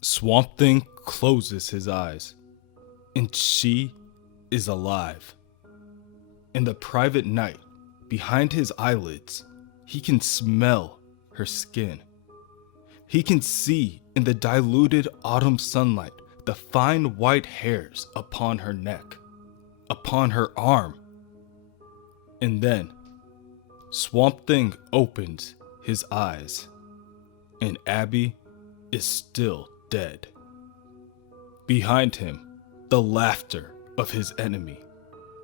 Swamp Thing closes his eyes, and she is alive. In the private night, behind his eyelids, he can smell her skin. He can see in the diluted autumn sunlight the fine white hairs upon her neck, upon her arm. And then, Swamp Thing opens his eyes, and Abby is still dead. Behind him, the laughter of his enemy,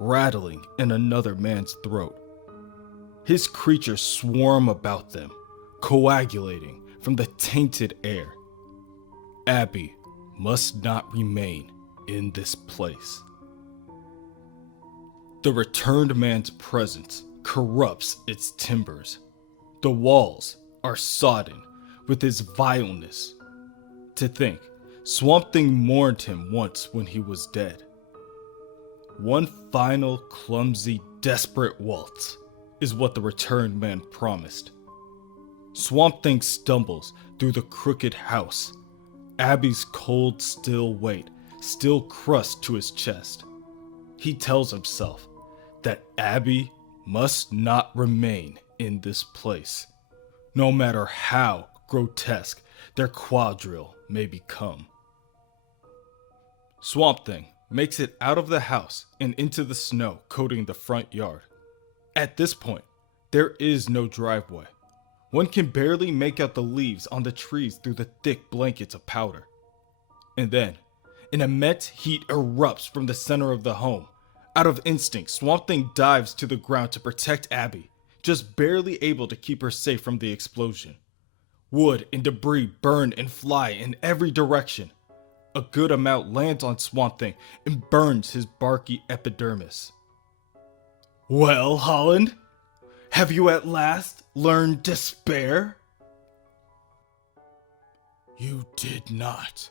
rattling in another man's throat. His creatures swarm about them, coagulating from the tainted air. Abby must not remain in this place. The returned man's presence corrupts its timbers. The walls are sodden with his vileness. To think, Swamp Thing mourned him once when he was dead. One final, clumsy, desperate waltz is what the returned man promised. Swamp Thing stumbles through the crooked house, Abby's cold, still weight still crushed to his chest. He tells himself that Abby must not remain in this place, no matter how grotesque their quadrille may become. Swamp Thing makes it out of the house and into the snow coating the front yard. At this point, there is no driveway. One can barely make out the leaves on the trees through the thick blankets of powder. And then, an immense heat erupts from the center of the home. Out of instinct, Swamp Thing dives to the ground to protect Abby, just barely able to keep her safe from the explosion. Wood and debris burn and fly in every direction. A good amount lands on Swamp Thing and burns his barky epidermis. Well, Holland, have you at last learned despair? You did not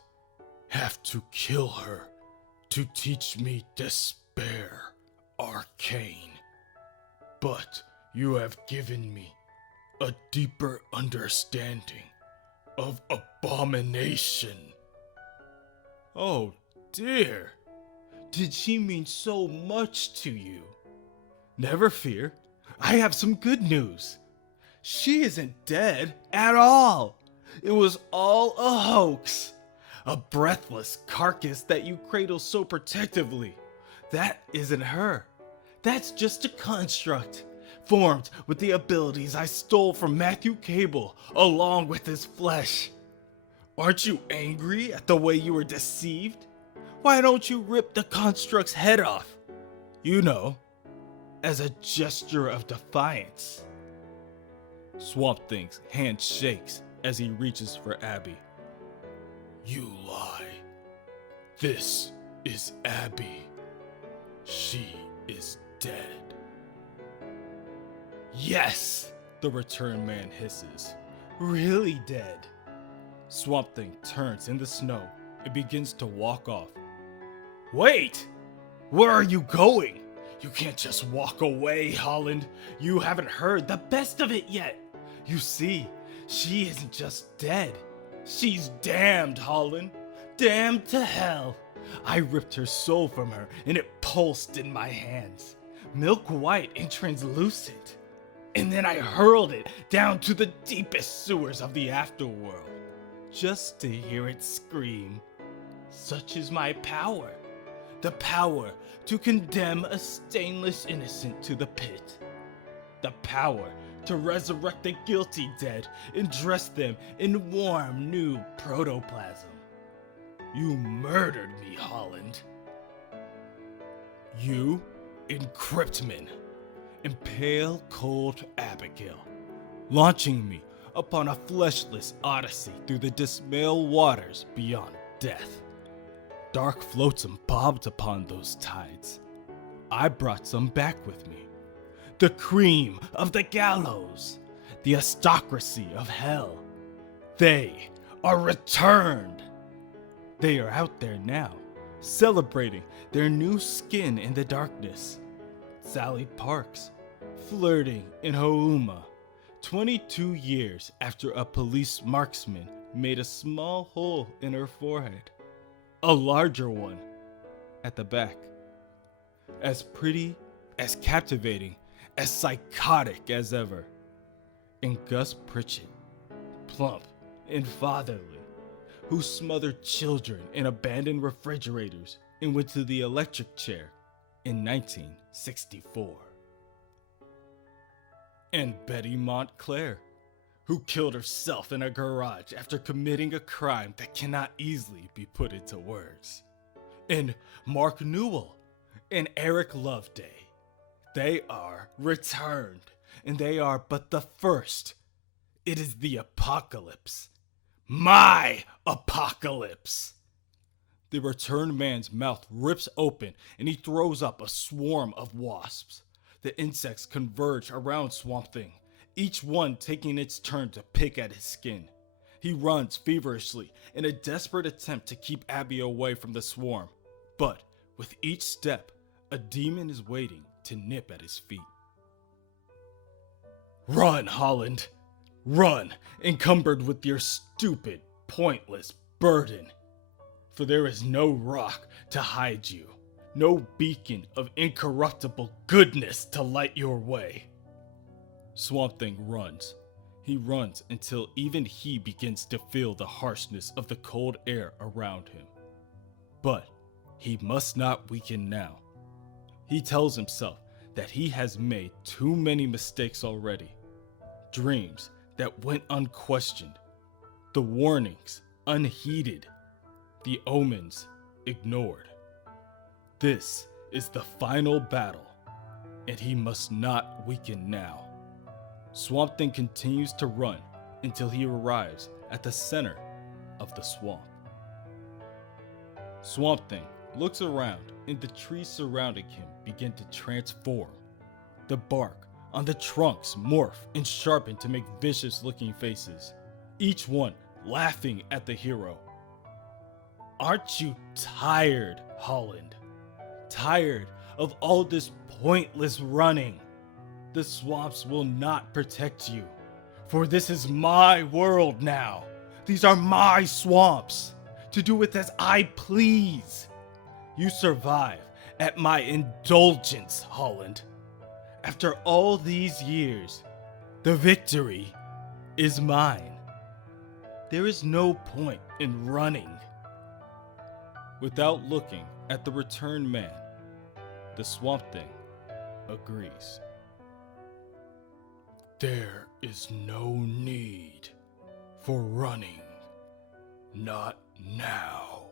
have to kill her to teach me despair, Arcane. But you have given me a deeper understanding of abomination. Oh dear, did she mean so much to you? Never fear, I have some good news. She isn't dead at all. It was all a hoax. A breathless carcass that you cradle so protectively. That isn't her. That's just a construct, formed with the abilities I stole from Matthew Cable along with his flesh. Aren't you angry at the way you were deceived? Why don't you rip the construct's head off? You know, as a gesture of defiance. Swamp Thing's hand shakes as he reaches for Abby. You lie. This is Abby. She is dead. Yes, the returned man hisses. Really dead. Swamp Thing turns in the snow and begins to walk off. Wait! Where are you going? You can't just walk away, Holland. You haven't heard the best of it yet. You see, she isn't just dead. She's damned, Holland. Damned to hell. I ripped her soul from her and it pulsed in my hands. Milk white and translucent. And then I hurled it down to the deepest sewers of the afterworld. Just to hear it scream. Such is my power. The power to condemn a stainless innocent to the pit. The power to resurrect the guilty dead and dress them in warm new protoplasm. You murdered me, Holland. You and Cryptman and pale, cold Abigail, launching me upon a fleshless odyssey through the dismal waters beyond death. Dark flotsam bobbed upon those tides. I brought some back with me. The cream of the gallows, the aristocracy of hell. They are returned. They are out there now, celebrating their new skin in the darkness. Sally Parks, flirting in Houma, 22 years after a police marksman made a small hole in her forehead, a larger one at the back. As pretty, as captivating, as psychotic as ever. And Gus Pritchett, plump and fatherly, who smothered children in abandoned refrigerators and went to the electric chair in 1964. And Betty Montclair, who killed herself in a garage after committing a crime that cannot easily be put into words. And Mark Newell and Eric Loveday. They are returned, and they are but the first. It is the apocalypse. My apocalypse. The returned man's mouth rips open, and he throws up a swarm of wasps. The insects converge around Swamp Thing, each one taking its turn to pick at his skin. He runs feverishly in a desperate attempt to keep Abby away from the swarm, but with each step, a demon is waiting to nip at his feet. Run, Holland! Run, encumbered with your stupid, pointless burden. For there is no rock to hide you, no beacon of incorruptible goodness to light your way. Swamp Thing runs. He runs until even he begins to feel the harshness of the cold air around him. But he must not weaken now. He tells himself that he has made too many mistakes already. Dreams that went unquestioned, the warnings unheeded, the omens ignored. This is the final battle, and he must not weaken now. Swamp Thing continues to run until he arrives at the center of the swamp. Swamp Thing looks around, and the trees surrounding him begin to transform. The bark on the trunks morph and sharpen to make vicious-looking faces, each one laughing at the hero. Aren't you tired, Holland? Tired of all this pointless running? The swamps will not protect you, for this is my world now. These are my swamps, to do with as I please. You survive at my indulgence, Holland. After all these years, the victory is mine. There is no point in running. Without looking at the returned man, the Swamp Thing agrees. There is no need for running. Not now.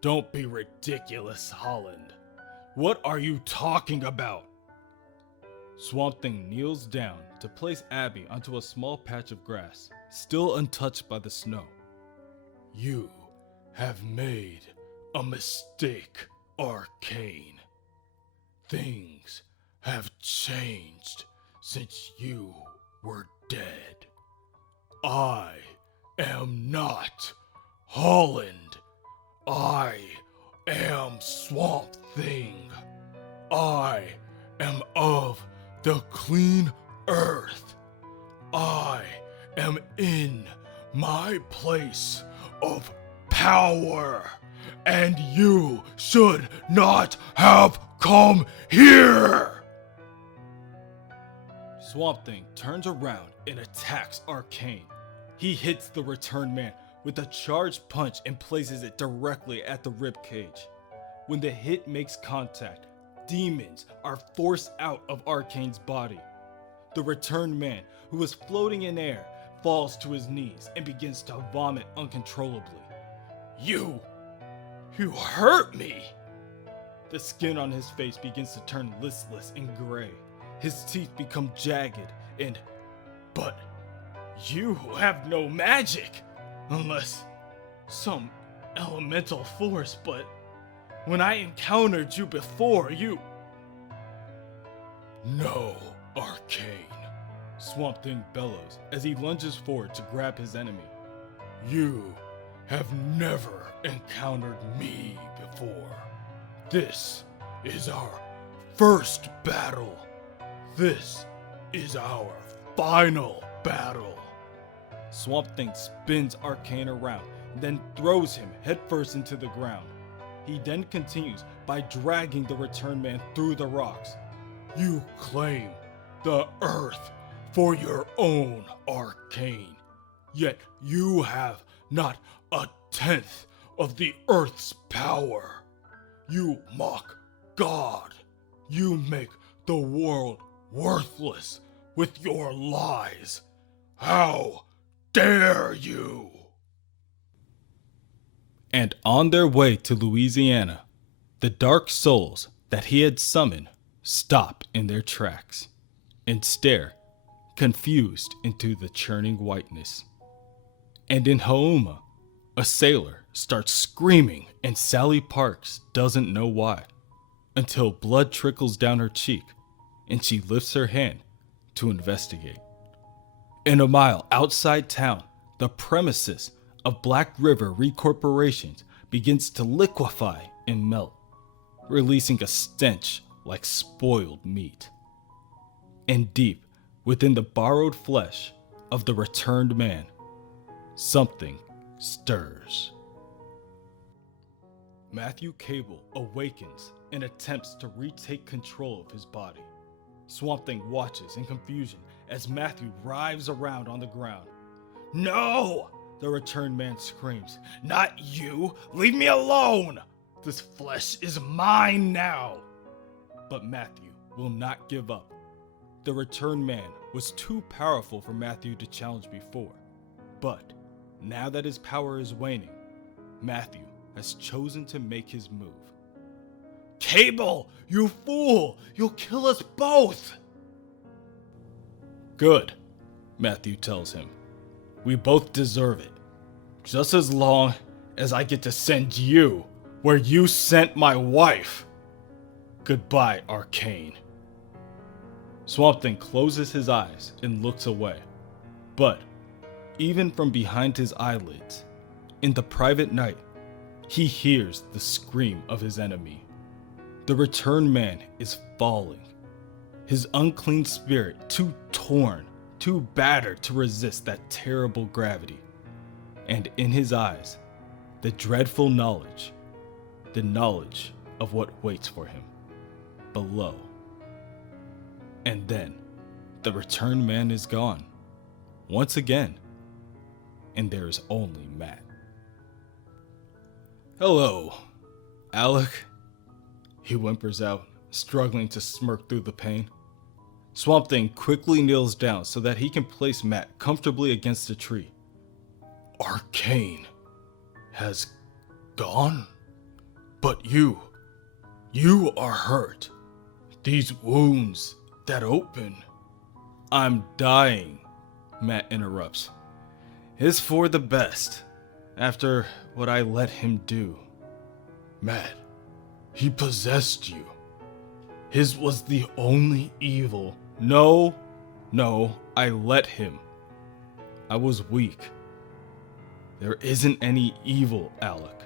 Don't be ridiculous, Holland. What are you talking about? Swamp Thing kneels down to place Abby onto a small patch of grass, still untouched by the snow. You have made a mistake, Arcane. Things have changed since you were dead. I am not Holland. I am Swamp Thing. I am of the clean earth. I am in my place of power, and you should not have come here. Swamp Thing turns around and attacks Arcane. He hits the returned man with a charged punch and places it directly at the ribcage. When the hit makes contact, demons are forced out of Arcane's body. The returned man, who was floating in air, falls to his knees and begins to vomit uncontrollably. You hurt me! The skin on his face begins to turn listless and gray. His teeth become jagged but you have no magic, unless some elemental force, but when I encountered you before, you... No, Arcane. Swamp Thing bellows as he lunges forward to grab his enemy. You have never encountered me before. This is our first battle. This is our final battle. Swamp Thing spins Arcane around, then throws him headfirst into the ground. He then continues by dragging the Return Man through the rocks. You claim the earth for your own, Arcane, yet you have not a tenth of the earth's power. You mock God. You make the world worthless with your lies. How dare you? And on their way to Louisiana, the dark souls that he had summoned stop in their tracks and stare, confused, into the churning whiteness. And in Houma, a sailor starts screaming and Sally Parks doesn't know why, until blood trickles down her cheek and she lifts her hand to investigate. In a mile outside town, the premises of Black River Recorporations begins to liquefy and melt, releasing a stench like spoiled meat. And deep within the borrowed flesh of the returned man, something stirs. Matthew Cable awakens and attempts to retake control of his body. Swamp Thing watches in confusion as Matthew writhes around on the ground. No! The returned man screams. Not you! Leave me alone! This flesh is mine now! But Matthew will not give up. The returned man was too powerful for Matthew to challenge before. But now that his power is waning, Matthew has chosen to make his move. Cable! You fool! You'll kill us both! Good, Matthew tells him. We both deserve it. Just as long as I get to send you where you sent my wife. Goodbye, Arcane. Swamp Thing closes his eyes and looks away. But even from behind his eyelids, in the private night, he hears the scream of his enemy. The returned man is falling, his unclean spirit too torn, too battered to resist that terrible gravity. And in his eyes, the dreadful knowledge, the knowledge of what waits for him below. And then the returned man is gone, once again, and there is only Matt. Hello, Alec, he whimpers out, struggling to smirk through the pain. Swamp Thing quickly kneels down so that he can place Matt comfortably against a tree. Arcane has gone? But you are hurt. These wounds that open. I'm dying, Matt interrupts. It's for the best, after what I let him do. Matt, he possessed you. His was the only evil. No, I let him. I was weak. There isn't any evil, Alec.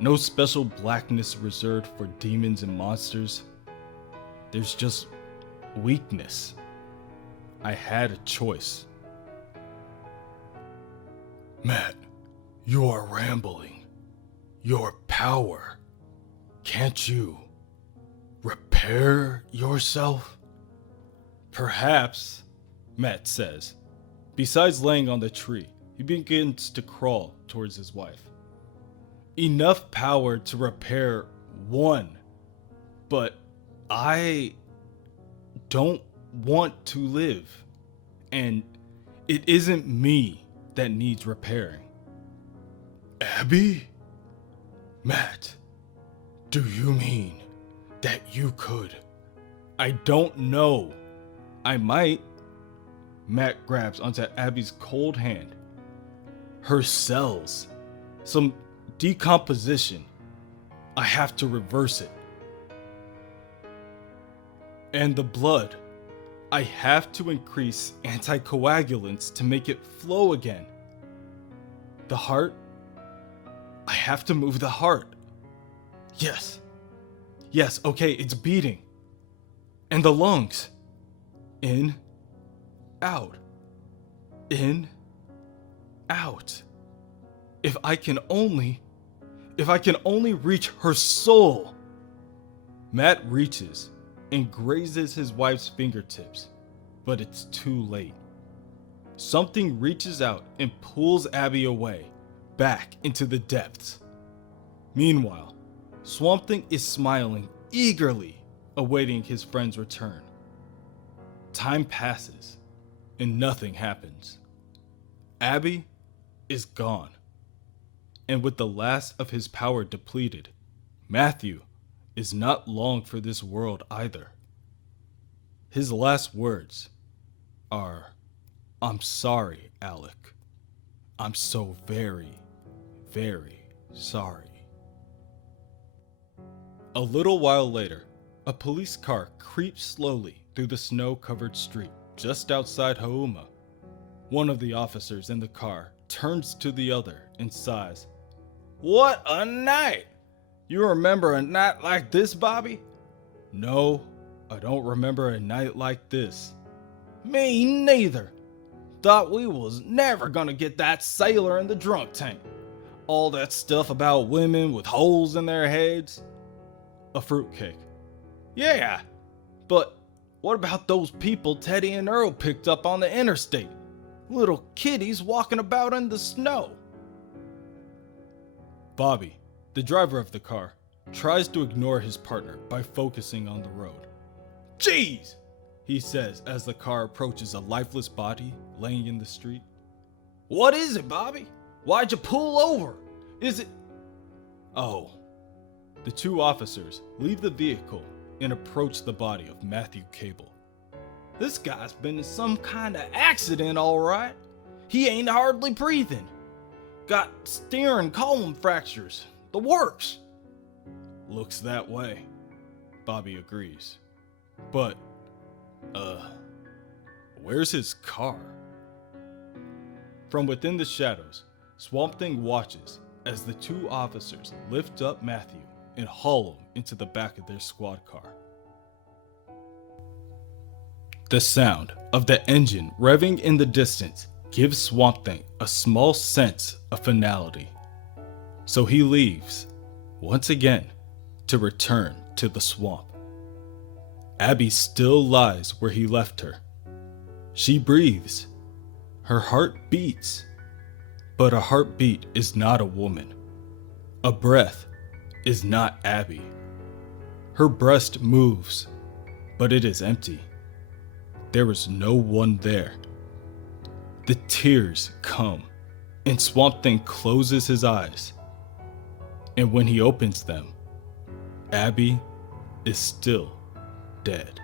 No special blackness reserved for demons and monsters. There's just weakness. I had a choice. Matt, you are rambling. Your power. Can't you repair yourself? Perhaps, Matt says. Besides laying on the tree, he begins to crawl towards his wife. Enough power to repair one, but I don't want to live, and it isn't me that needs repairing. Abby? Matt, do you mean that you could? I don't know. I might. Matt grabs onto Abby's cold hand. Her cells. Some decomposition. I have to reverse it. And the blood. I have to increase anticoagulants to make it flow again. The heart. I have to move the heart. Yes, okay, it's beating. And the lungs. In, out, in, out. If I can only reach her soul. Matt reaches and grazes his wife's fingertips, but it's too late. Something reaches out and pulls Abby away, back into the depths. Meanwhile, Swamp Thing is smiling eagerly, awaiting his friend's return. Time passes, and nothing happens. Abby is gone. And with the last of his power depleted, Matthew is not long for this world either. His last words are, "I'm sorry, Alec. I'm so very, very sorry." A little while later, a police car creeps slowly through the snow-covered street just outside Houma. One of the officers in the car turns to the other and sighs. "What a night! You remember a night like this, Bobby?" "No, I don't remember a night like this." "Me neither. Thought we was never gonna get that sailor in the drunk tank. All that stuff about women with holes in their heads." A fruitcake. "Yeah, but what about those people Teddy and Earl picked up on the interstate? Little kiddies walking about in the snow." Bobby, the driver of the car, tries to ignore his partner by focusing on the road. "Jeez," he says as the car approaches a lifeless body laying in the street. "What is it, Bobby? Why'd you pull over? Is it..." Oh. The two officers leave the vehicle and approach the body of Matthew Cable. "This guy's been in some kind of accident, all right. He ain't hardly breathing. Got steering column fractures. The works." "Looks that way," Bobby agrees. "But, where's his car?" From within the shadows, Swamp Thing watches as the two officers lift up Matthew and haul him into the back of their squad car. The sound of the engine revving in the distance gives Swamp Thing a small sense of finality. So he leaves, once again, to return to the swamp. Abby still lies where he left her. She breathes. Her heart beats. But a heartbeat is not a woman. A breath is not Abby. Her breast moves, but it is empty. There is no one there. The tears come, and Swamp Thing closes his eyes. And when he opens them, Abby is still dead.